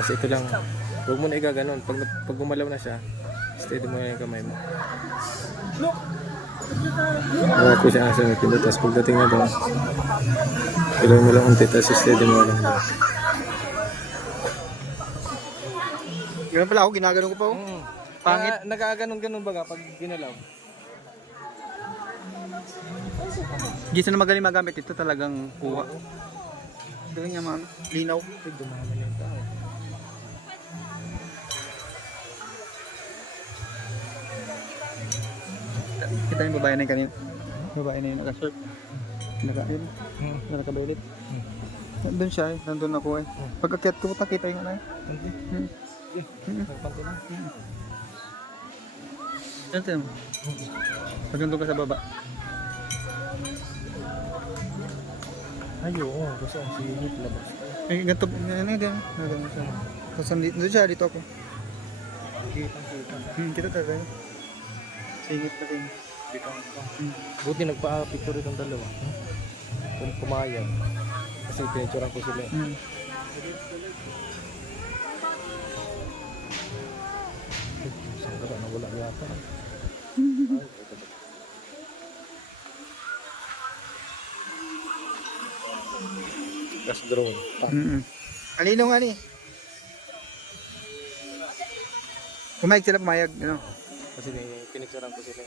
Kasi ito lang. Huwag mo na igaganon. Pag gumalaw na siya, steady mo na yung kamay mo. Huwag ko siya nasa may pindot. Tapos pagdating na doon, ilawin mo lang unti. Tapos steady mo lang doon. Ganun pala ako, ginaganon ko pa. Pangit. Nagkaganon-ganon baga pag ginalaw. Hindi na magaling magamit ito talagang kuha. Ito nga man, linaw. Ito dumaman yung tao. Kita yung babae na yung kanina. Babae na yung naka-shirt. Naka-in. Naka-violet. Nandun siya eh. Nandun ako eh. Pag akyat ko, nakita yung ano eh. Nagpanti na. Ito mo. Pag nandun ka sa baba. Ay, oo. Gusto ang singit labas. Eh, ganito. Ano yun? Nandun siya. Tapos nandun siya. Dito ako. Kitang-kita. Kita talaga. Singit pa rin. Buti nagpa-picture itong dalawa. Kung pumayag. Kasi pinicturean ko sila. Saan ka ba? Nawala yata. Gas drone. Alino nga ni. Pumayag sila, pumayag. You know? Kasi pinicturean ko sila.